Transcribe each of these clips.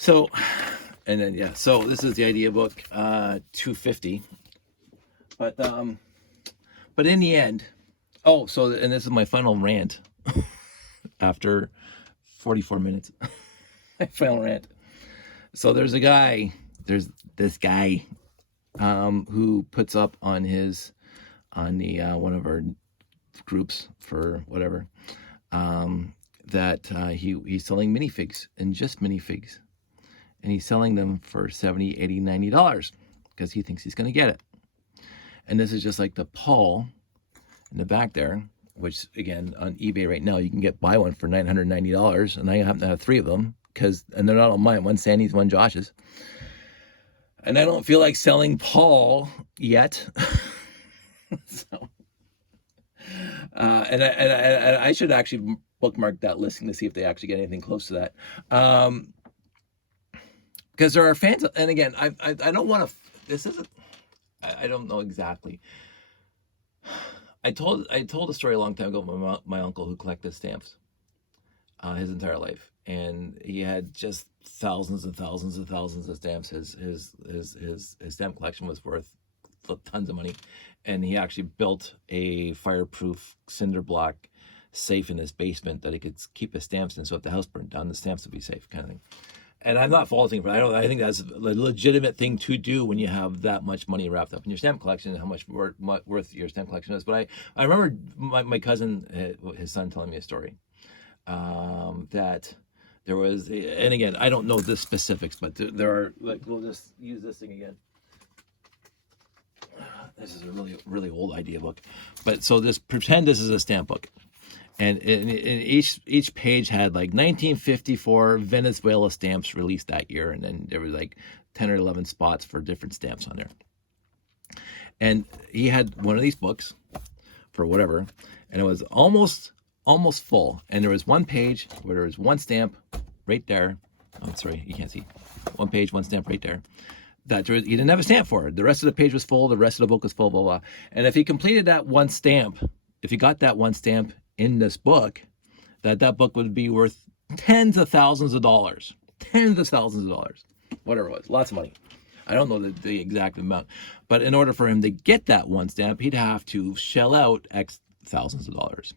So, and then, yeah, so this is the idea book, 250. But in the end, and this is my final rant after 44 minutes. My final rant. So there's this guy who puts up on the one of our groups for whatever, that he's selling minifigs, and just minifigs, and he's selling them for $70, $80, $90 because he thinks he's going to get it. And this is just like the Paul in the back there, which again on eBay right now you can buy one for $990, and I happen to have 3 of them and they're not all mine. One Sandy's, one Josh's, and I don't feel like selling Paul yet. So, and I should actually bookmark that listing to see if they actually get anything close to that. Because there are fans, and again, I don't want to. This isn't. I don't know exactly. I told a story a long time ago about my uncle who collected stamps his entire life, and he had just thousands and thousands and thousands of stamps. His stamp collection was worth tons of money, and he actually built a fireproof cinder block safe in his basement that he could keep his stamps in. So if the house burned down, the stamps would be safe, kind of thing. And I'm not faulting for it. I think that's a legitimate thing to do when you have that much money wrapped up in your stamp collection and how much worth your stamp collection is. But I remember my cousin, his son, telling me a story that there was, and again, I don't know the specifics, but there are, like, we'll just use this thing again. This is a really old idea book, but so pretend this is a stamp book. And each page had like 1954 Venezuela stamps released that year, and then there was like 10 or 11 spots for different stamps on there. And he had one of these books for whatever, and it was almost full. And there was one page where there was one stamp right there. Oh, sorry, you can't see. One page, one stamp right there. That he didn't have a stamp for it. The rest of the page was full. The rest of the book was full, blah, blah. And if he completed that one stamp, if he got that one stamp in this book, that book would be worth tens of thousands of dollars, whatever it was, lots of money. I don't know the exact amount, but in order for him to get that one stamp, he'd have to shell out X thousands of dollars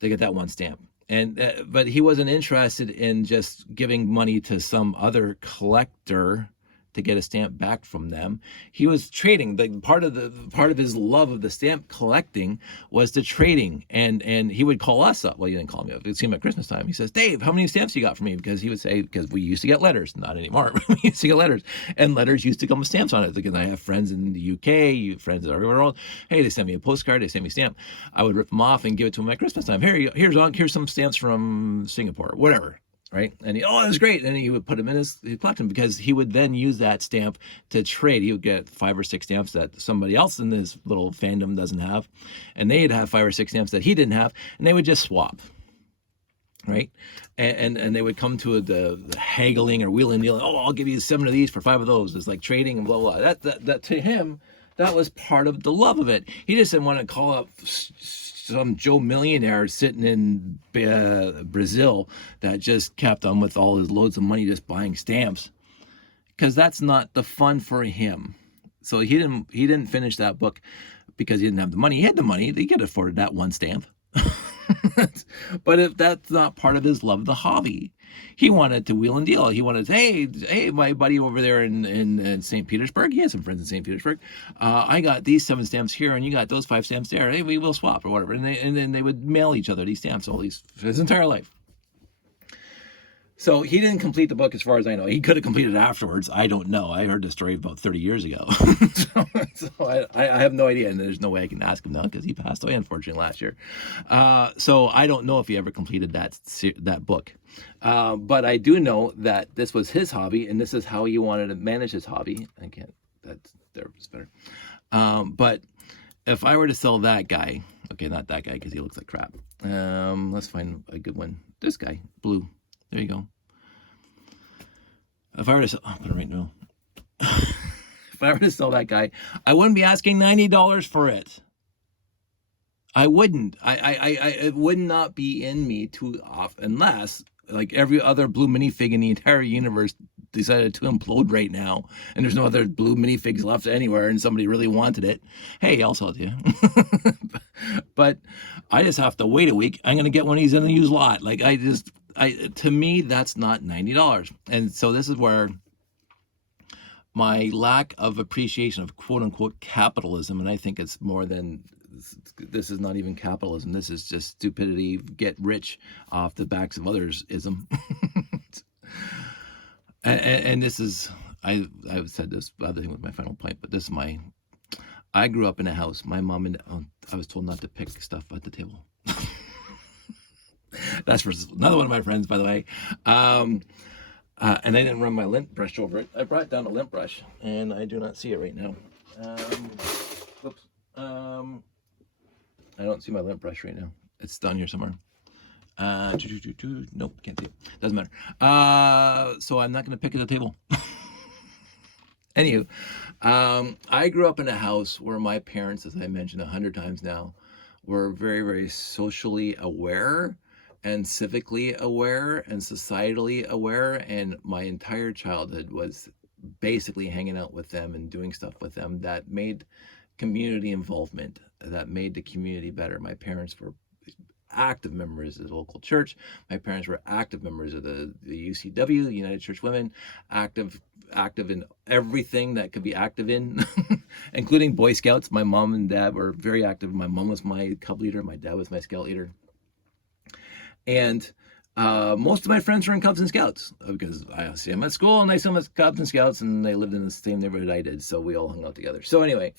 to get that one stamp. And but he wasn't interested in just giving money to some other collector to get a stamp back from them. He was trading. Part of his love of the stamp collecting was the trading, and he would call us up. Well, he didn't call me up. It would seem at Christmas time. He says, "Dave, how many stamps you got for me?" Because he would say, because we used to get letters, not anymore. We used to get letters, and letters used to come with stamps on it. Because I have friends in the UK, friends everywhere else. Hey, they send me a postcard, they send me a stamp. I would rip them off and give it to him at Christmas time. Here's some stamps from Singapore, whatever. Right, and that's great, and he would put them in his collection, because he would then use that stamp to trade. He would get 5 or 6 stamps that somebody else in his little fandom doesn't have, and they'd have 5 or 6 stamps that he didn't have, and they would just swap. Right, and they would come to the haggling or wheeling dealing. Oh, I'll give you 7 of these for 5 of those. It's like trading and blah blah. That to him, that was part of the love of it. He just didn't want to call up some Joe millionaire sitting in Brazil that just kept on with all his loads of money just buying stamps, because that's not the fun for him. So he didn't finish that book because he didn't have the money. He had the money. He could afford that one stamp. But if that's not part of his love of the hobby, he wanted to wheel and deal. He wanted to, hey, my buddy over there in St. Petersburg, he has some friends in St. Petersburg. I got these 7 stamps here, and you got those 5 stamps there. Hey, we will swap or whatever. And then they would mail each other these stamps his entire life. So he didn't complete the book, as far as I know. He could have completed it afterwards. I don't know. I heard the story about 30 years ago. so I have no idea, and there's no way I can ask him now because he passed away, unfortunately, last year. So I don't know if he ever completed that book. But I do know that this was his hobby, and this is how he wanted to manage his hobby. I can't. It's better. But if I were to sell that guy, okay, not that guy because he looks like crap. Let's find a good one. This guy, blue. There you go. If I were to sell, put it right now. If I were to sell that guy, I wouldn't be asking $90 for it. I wouldn't. It would not be in me too off unless like every other blue minifig in the entire universe decided to implode right now, and there's no other blue minifigs left anywhere, and somebody really wanted it, hey, I'll sell it to you. But I just have to wait a week. I'm gonna get one of these in the used lot. Like to me, that's not $90. And so this is where my lack of appreciation of quote unquote capitalism, and I think it's more than, this is not even capitalism, this is just stupidity, get rich off the backs of others ism. and this is, I've said this other thing with my final point, but this is I grew up in a house, my mom and I was told not to pick stuff at the table. That's for another one of my friends, by the way. And I didn't run my lint brush over it. I brought down a lint brush, and I do not see it right now. Whoops. I don't see my lint brush right now. It's down here somewhere. Nope, can't see it. Doesn't matter. So I'm not going to pick at the table. Anywho, I grew up in a house where my parents, as I mentioned 100 times now, were very, very socially aware and civically aware and societally aware, and my entire childhood was basically hanging out with them and doing stuff with them that made community involvement, that made the community better. My parents were active members of the local church. My parents were active members of the UCW, the United Church Women, active in everything that could be active in, including Boy Scouts. My mom and dad were very active. My mom was my cub leader. My dad was my scout leader. And most of my friends were in Cubs and Scouts because I see them at school and I see them at Cubs and Scouts, and they lived in the same neighborhood I did. So we all hung out together. So anyway,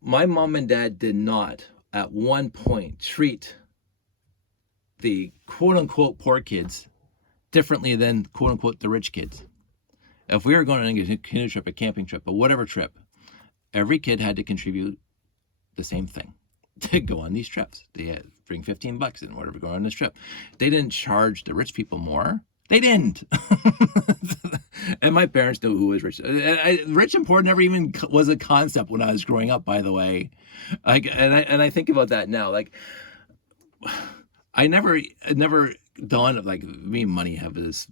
my mom and dad did not at one point treat the quote unquote poor kids differently than quote unquote the rich kids. If we were going on a canoe trip, a camping trip, or whatever trip, every kid had to contribute the same thing to go on these trips. They had bring $15 in order to go on this trip. They didn't charge the rich people more. They didn't. And my parents knew who was rich. Rich and poor never even was a concept when I was growing up, by the way. And I think about that now. Like, it never dawned of, like, me and money have this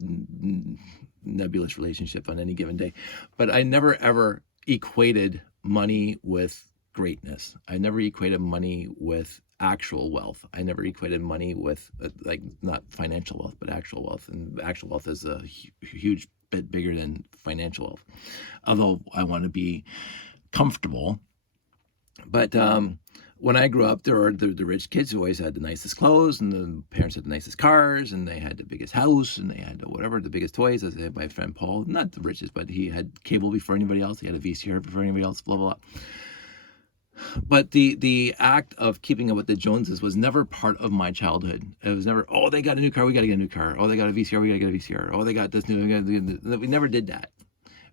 nebulous relationship on any given day, but I never ever equated money with greatness. I never equated money with actual wealth. I never equated money with like, not financial wealth, but actual wealth. And actual wealth is a huge bit bigger than financial wealth. Although I want to be comfortable. But when I grew up, there were the rich kids who always had the nicest clothes, and the parents had the nicest cars, and they had the biggest house, and they had the biggest toys. As my friend Paul, not the richest, but he had cable before anybody else. He had a VCR before anybody else, blah, blah, blah. But the act of keeping up with the Joneses was never part of my childhood. It was never, oh, they got a new car, we got to get a new car. Oh, they got a VCR, we got to get a VCR. Oh, they got this new, we never did that.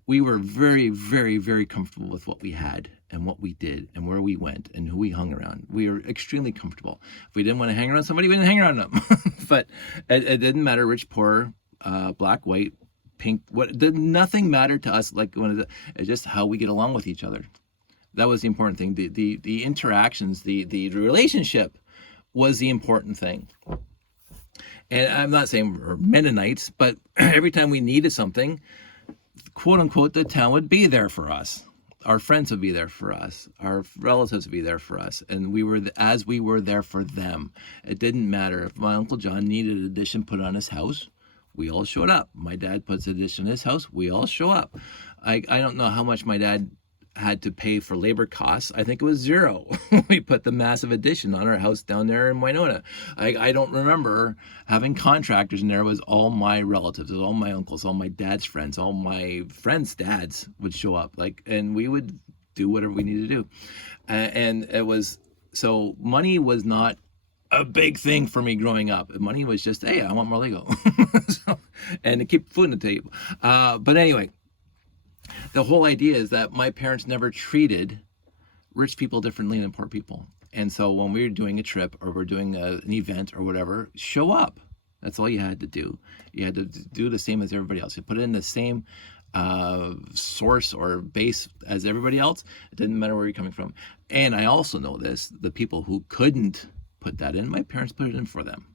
We were very, very, very comfortable with what we had and what we did and where we went and who we hung around. We were extremely comfortable. If we didn't want to hang around somebody, we didn't hang around them. But it didn't matter, rich, poor, black, white, pink, nothing mattered to us. Like, it's just how we get along with each other. That was the important thing. The interactions, the relationship was the important thing. And I'm not saying we're Mennonites, but every time we needed something, quote unquote, the town would be there for us. Our friends would be there for us. Our relatives would be there for us. And we were there for them. It didn't matter if my Uncle John needed an addition put on his house, we all showed up. My dad puts an addition in his house, we all show up. I don't know how much my dad had to pay for labor costs. I think it was zero. We put the massive addition on our house down there in Winona. I don't remember having contractors in there. It was all my relatives, it was all my uncles, all my dad's friends, all my friends' dads would show up, like, and we would do whatever we needed to do. And it was, so money was not a big thing for me growing up. Money was just, hey, I want more Lego. And to keep food on the table. But anyway, the whole idea is that my parents never treated rich people differently than poor people. And so when we were doing a trip or we're doing an event or whatever, show up. That's all you had to do. You had to do the same as everybody else. You put it in the same source or base as everybody else. It didn't matter where you're coming from. And I also know this, the people who couldn't put that in, my parents put it in for them.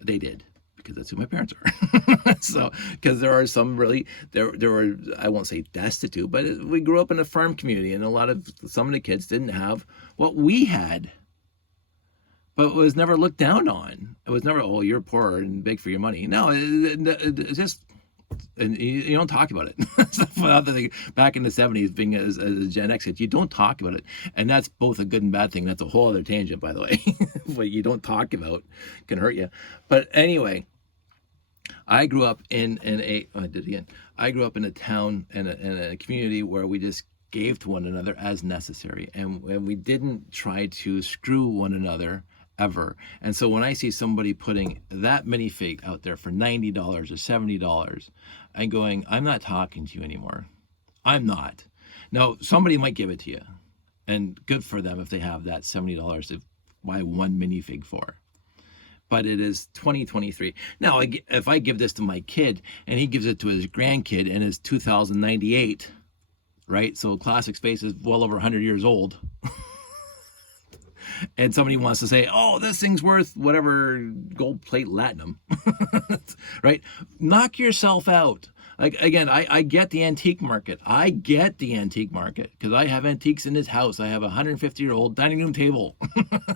They did. because that's who my parents are. So, because there are some really, there were, I won't say destitute, but we grew up in a farm community, and some of the kids didn't have what we had, but it was never looked down on. It was never, oh, you're poor and beg for your money. No, it's just, and you don't talk about it. Back in the 70s, being as a Gen X kid, you don't talk about it. And that's both a good and bad thing. That's a whole other tangent, by the way. What you don't talk about can hurt you. But anyway, I grew up I grew up in a town and a community where we just gave to one another as necessary. And we didn't try to screw one another ever. And so when I see somebody putting that minifig out there for $90 or $70, I'm going, I'm not talking to you anymore. I'm not. Now, somebody might give it to you, and good for them if they have that $70 to buy one minifig for. But it is 2023. Now, if I give this to my kid and he gives it to his grandkid and it's 2098, right? So Classic Space is well over 100 years old. And somebody wants to say, oh, this thing's worth whatever gold plate latinum, right? Knock yourself out. Like, again, I get the antique market. I get the antique market because I have antiques in this house. I have a 150-year-old dining room table.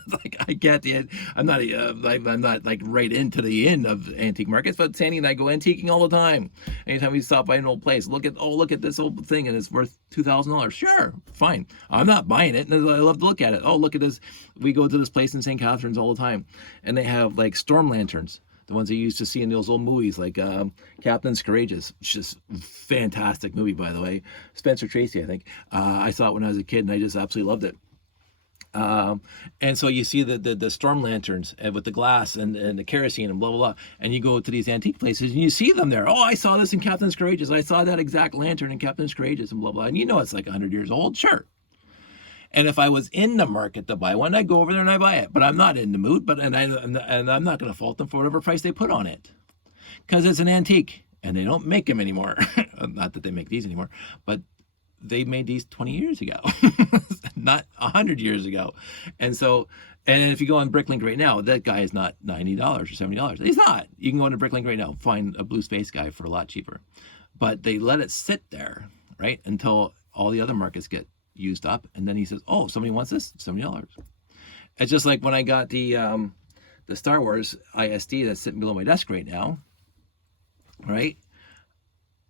Like, I get I'm not like right into the end of antique markets, but Sandy and I go antiquing all the time. Anytime we stop by an old place, look at this old thing and it's worth $2,000. Sure, fine. I'm not buying it, and I love to look at it. Oh, look at this. We go to this place in St. Catharines all the time, and they have like storm lanterns. The ones you used to see in those old movies, like Captain's Courageous. It's just fantastic movie, by the way. Spencer Tracy, I think. I saw it when I was a kid, and I just absolutely loved it. And so you see the storm lanterns with the glass and the kerosene and blah, blah, blah. And you go to these antique places, and you see them there. Oh, I saw this in Captain's Courageous. I saw that exact lantern in Captain's Courageous and blah, blah. And you know it's like 100 years old. Sure. And if I was in the market to buy one, I'd go over there and I buy it. But I'm not in the mood. And I'm not going to fault them for whatever price they put on it, because it's an antique and they don't make them anymore. Not that they make these anymore, but they made these 20 years ago, not 100 years ago. And so, and if you go on Bricklink right now, that guy is not $90 or $70. He's not. You can go into Bricklink right now, find a blue space guy for a lot cheaper. But they let it sit there, right, until all the other markets get used up, and then he says, oh, somebody wants this, $70. It's just like when I got the Star Wars ISD that's sitting below my desk right now, right?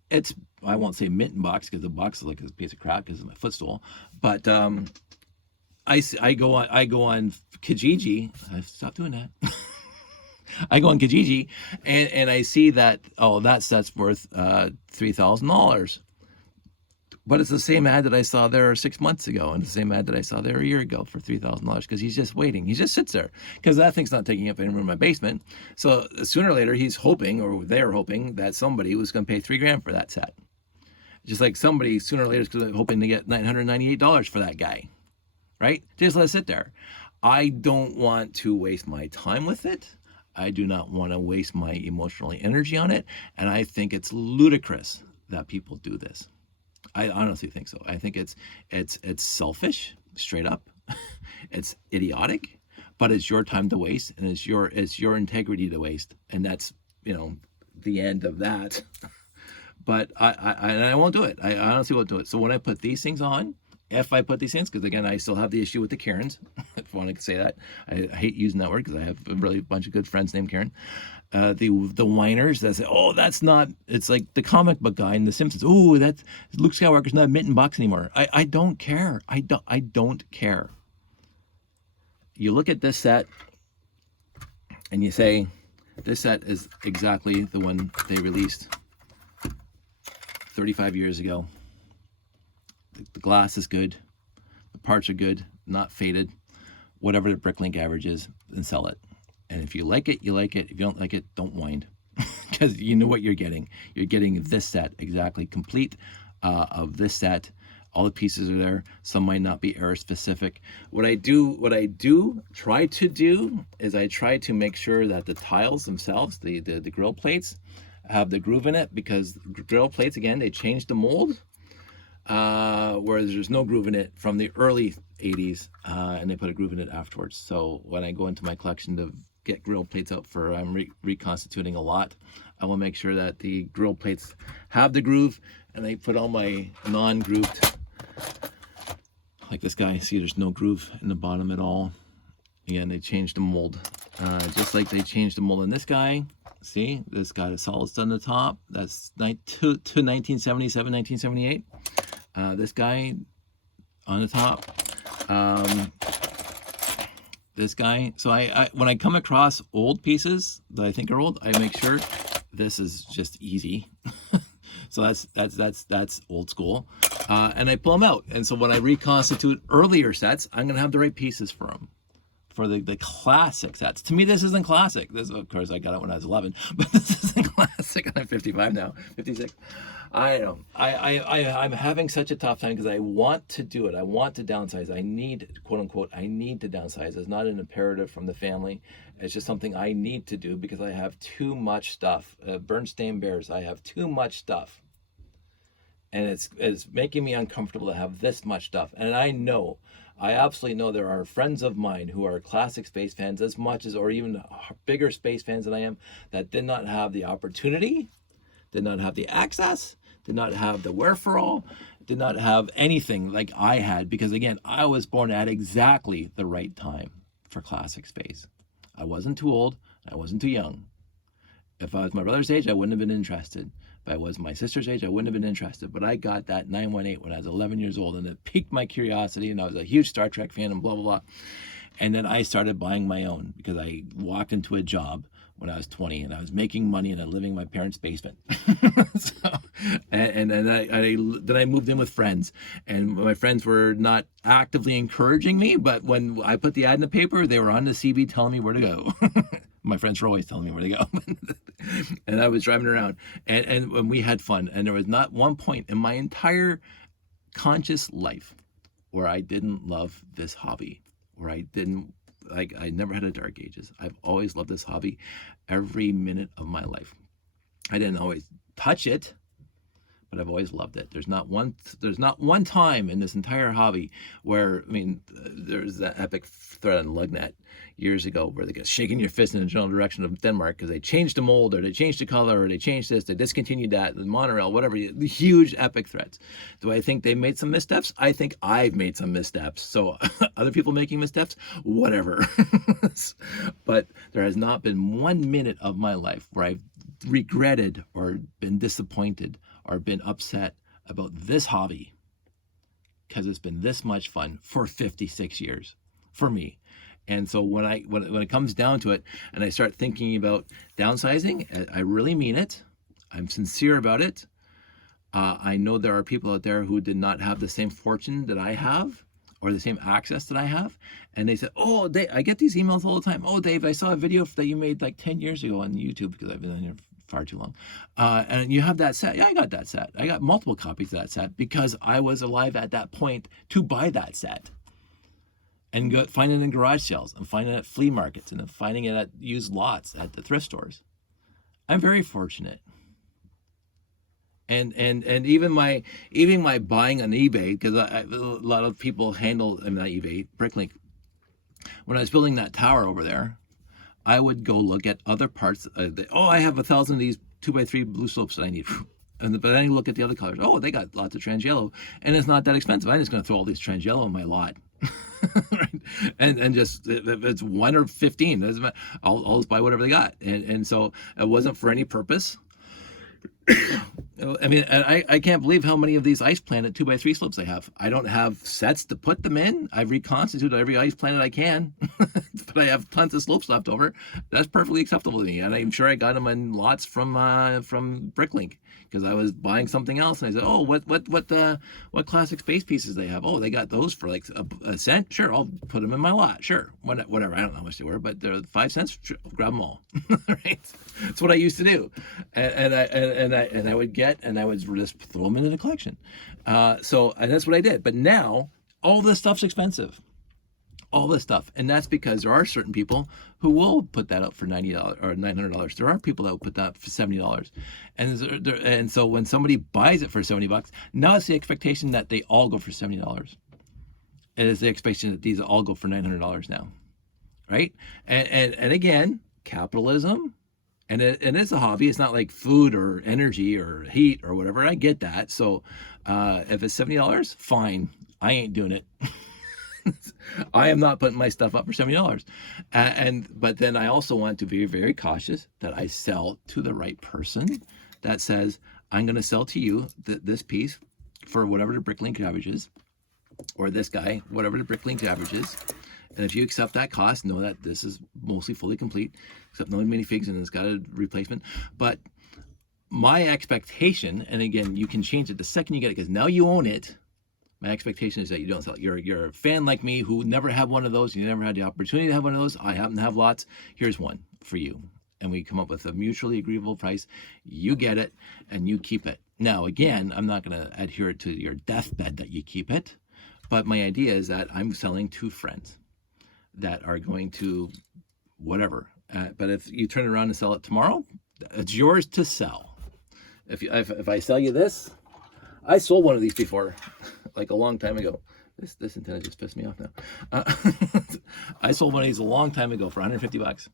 It's, I won't say mint box because the box is like a piece of crap because it's my footstool, but I go on Kijiji. Stop doing that. I go on Kijiji and I see that, oh, that set's worth $3,000. But it's the same ad that I saw there 6 months ago, and the same ad that I saw there a year ago for $3,000, because he's just waiting. He just sits there because that thing's not taking up any room in my basement. So sooner or later, he's hoping, or they're hoping, that somebody was going to pay $3,000 for that set. Just like somebody sooner or later is hoping to get $998 for that guy, right? Just let it sit there. I don't want to waste my time with it. I do not want to waste my emotional energy on it, and I think it's ludicrous that people do this. I honestly think so. I think it's selfish, straight up. It's idiotic, but it's your time to waste, and it's your integrity to waste, and that's, you know, the end of that. But I won't do it. I honestly won't do it. So when I put these things on, if I put these things, because again, I still have the issue with the Karens, if I want to say that. I hate using that word because I have a really bunch of good friends named Karen. The whiners that say, oh, that's not, it's like the comic book guy in The Simpsons. Oh, that's Luke Skywalker's not Mitten Box anymore. I don't care. I don't care. You look at this set and you say, this set is exactly the one they released 35 years ago. The glass is good. The parts are good, not faded. Whatever the Bricklink average is, and sell it. And if you like it, you like it. If you don't like it, don't whine, because you know what you're getting. You're getting this set exactly complete of this set. All the pieces are there. Some might not be era specific. What I do try to do is I try to make sure that the tiles themselves, the grill plates, have the groove in it, because grill plates, again, they changed the mold, whereas there's no groove in it from the early 80s, and they put a groove in it afterwards. So when I go into my collection of get grill plates out for reconstituting a lot. I will make sure that the grill plates have the groove, and I put all my non-grooved, like this guy. See, there's no groove in the bottom at all. Again, they changed the mold, just like they changed the mold in this guy. See, this got a solid stud on the top. That's to 1977, 1978. This guy on the top. This guy. So I when I come across old pieces that I think are old, I make sure this is just easy. So that's old school, and I pull them out. And so when I reconstitute earlier sets, I'm gonna have the right pieces for them. For the classic sets. To me, this isn't classic. This, of course, I got it when I was 11, but this isn't classic. I'm 55 now, 56. I know. I'm having such a tough time because I want to do it. I want to downsize. I need, quote unquote, I need to downsize. It's not an imperative from the family. It's just something I need to do because I have too much stuff. Bernstein Bears, I have too much stuff. And it's making me uncomfortable to have this much stuff. And I absolutely know there are friends of mine who are classic space fans as much as, or even bigger space fans than I am, that did not have the opportunity, did not have the access, did not have the wherefore, did not have anything like I had, because again, I was born at exactly the right time for classic space. I wasn't too old, I wasn't too young. If I was my brother's age, I wouldn't have been interested. If I was my sister's age, I wouldn't have been interested. But I got that 918 when I was 11 years old, and it piqued my curiosity, and I was a huge Star Trek fan and blah, blah, blah. And then I started buying my own because I walked into a job when I was 20, and I was making money and I was living in my parents' basement. Then I moved in with friends, and my friends were not actively encouraging me, but when I put the ad in the paper, they were on the CB telling me where to go. My friends were always telling me where to go. And I was driving around, and when we had fun, and there was not one point in my entire conscious life where I didn't love this hobby, where I didn't, like, I never had a dark ages. I've always loved this hobby every minute of my life. I didn't always touch it, but I've always loved it. There's not one time in this entire hobby where, I mean, there's that epic thread on Lugnet years ago where they get shaking your fist in the general direction of Denmark because they changed the mold, or they changed the color, or they changed this, they discontinued that, the monorail, whatever, the huge epic threads. Do I think they made some missteps? I think I've made some missteps. So other people making missteps, whatever. But there has not been 1 minute of my life where I've regretted or been disappointed or been upset about this hobby, because it's been this much fun for 56 years for me. And so when it comes down to it, and I start thinking about downsizing, I really mean it. I'm sincere about it. I know there are people out there who did not have the same fortune that I have, or the same access that I have, and they said, "Oh, I get these emails all the time. Oh, Dave, I saw a video that you made like 10 years ago on YouTube, because I've been on here far too long. And you have that set." Yeah, I got that set. I got multiple copies of that set because I was alive at that point to buy that set. And go find it in garage sales, and find it at flea markets, and then finding it at used lots at the thrift stores. I'm very fortunate. And even my buying on eBay, because a lot of people handle, not eBay, Bricklink. When I was building that tower over there, I would go look at other parts. I have 1,000 of these 2x3 blue slopes that I need. But then I look at the other colors. Oh, they got lots of trans yellow, and it's not that expensive. I'm just going to throw all these trans yellow in my lot. Right? And just, if it's 1 or 15, I'll just buy whatever they got. And so it wasn't for any purpose. I mean, I can't believe how many of these Ice Planet 2x3 slopes I have. I don't have sets to put them in. I've reconstituted every Ice Planet I can, but I have tons of slopes left over. That's perfectly acceptable to me, and I'm sure I got them in lots from Bricklink, because I was buying something else, and I said, "Oh, what classic space pieces they have? Oh, they got those for like a cent. Sure, I'll put them in my lot. Sure, whatever. I don't know how much they were, but they're 5 cents. Sure, I'll grab them all." Right? That's what I used to do, and I would get, and I would just throw them into the collection. So that's what I did. But now all this stuff's expensive. All this stuff, and that's because there are certain people who will put that up for $90 or $900. There are people that will put that up for $70, and so when somebody buys it for $70, now it's the expectation that they all go for $70. It is the expectation that these all go for $900 now, right? And again, capitalism, and it's a hobby. It's not like food or energy or heat or whatever. I get that. So if it's $70, fine. I ain't doing it. I am not putting my stuff up for $70. But then I also want to be very cautious that I sell to the right person that says, I'm going to sell to you this piece for whatever the bricklink average is, or this guy, whatever the bricklink average is. And if you accept that cost, know that this is mostly fully complete, except no minifigs, and it's got a replacement. But my expectation, and again, you can change it the second you get it, because now you own it. My expectation is that you don't sell it. You're a fan like me who never had one of those. You never had the opportunity to have one of those. I happen to have lots. Here's one for you. And we come up with a mutually agreeable price. You get it and you keep it. Now, again, I'm not going to adhere to your deathbed that you keep it. But my idea is that I'm selling to friends that are going to whatever. But if you turn around and sell it tomorrow, it's yours to sell. If I sell you this, I sold one of these before, like a long time ago. This antenna just pissed me off now. I sold one of these a long time ago for $150.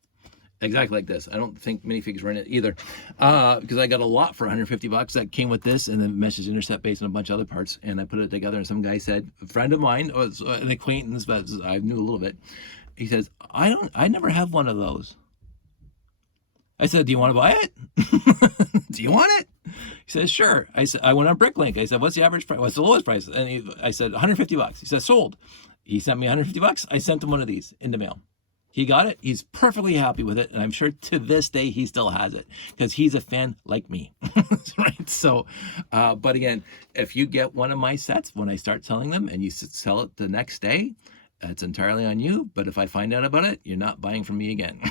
Exactly like this. I don't think minifigs were in it either, because I got a lot for $150 that came with this and then message intercept base and a bunch of other parts, and I put it together. And some guy said, a friend of mine, an acquaintance, but I knew a little bit. He says, I never have one of those. I said, do you want to buy it? Do you want it? He says, sure. I said, I went on Bricklink. I said, what's the average price? What's the lowest price? And I said, $150. He said, sold. He sent me $150. I sent him one of these in the mail. He got it. He's perfectly happy with it. And I'm sure to this day, he still has it because he's a fan like me. Right. So, but again, if you get one of my sets, when I start selling them and you sell it the next day, it's entirely on you. But if I find out about it, you're not buying from me again.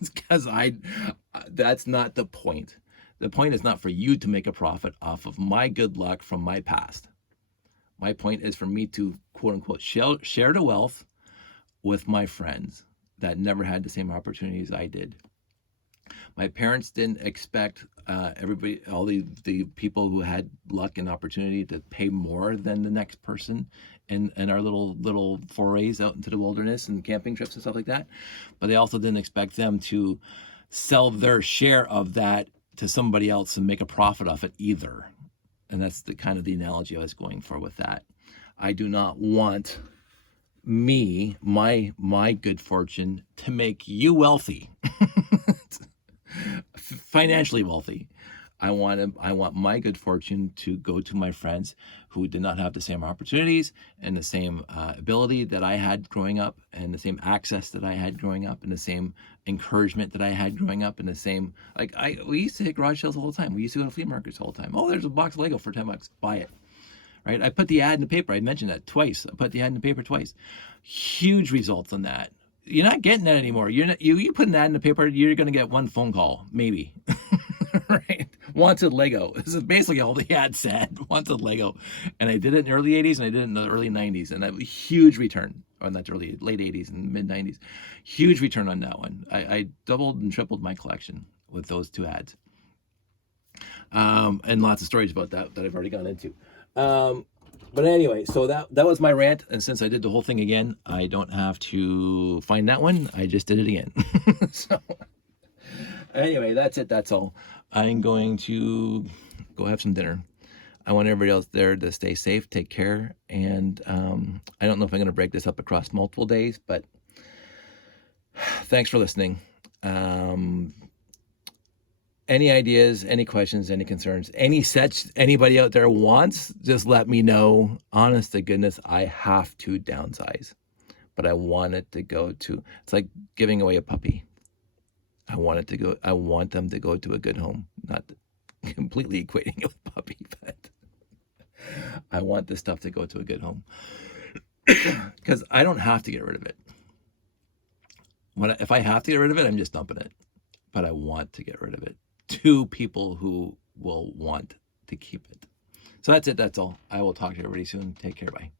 Because that's not the point. The point is not for you to make a profit off of my good luck from my past. My point is for me to, quote unquote, share the wealth with my friends that never had the same opportunities I did. My parents didn't expect everybody, all the people who had luck and opportunity to pay more than the next person in our little forays out into the wilderness and camping trips and stuff like that. But they also didn't expect them to sell their share of that to somebody else and make a profit off it either. And that's the kind of the analogy I was going for with that. I do not want my good fortune to make you wealthy, financially wealthy. I want my good fortune to go to my friends who did not have the same opportunities and the same ability that I had growing up, and the same access that I had growing up, and the same encouragement that I had growing up, and the same, we used to hit garage sales all the time. We used to go to flea markets all the time. Oh, there's a box of Lego for $10. Buy it. Right? I put the ad in the paper. I mentioned that twice. I put the ad in the paper twice. Huge results on that. You're not getting that anymore. You put an ad in the paper, you're going to get one phone call, maybe. Right? Wanted Lego. This is basically all the ad said. Wanted Lego. And I did it in the early 80s and I did it in the early 90s. And that was a huge return. Or not early, late 80s and mid 90s. Huge return on that one. I doubled and tripled my collection with those two ads. And lots of stories about that I've already gone into. But anyway, so that was my rant. And since I did the whole thing again, I don't have to find that one. I just did it again. So anyway, that's it. That's all. I'm going to go have some dinner. I want everybody else there to stay safe, take care. And I don't know if I'm going to break this up across multiple days, but thanks for listening. Any ideas, any questions, any concerns, any sets anybody out there wants, just let me know. Honest to goodness, I have to downsize. But I want it to go to, it's like giving away a puppy. I want them to go to a good home. Not completely equating it with puppy, but I want this stuff to go to a good home. Because I don't have to get rid of it. If I have to get rid of it, I'm just dumping it. But I want to get rid of it to people who will want to keep it. So that's it. That's all. I will talk to everybody soon. Take care. Bye.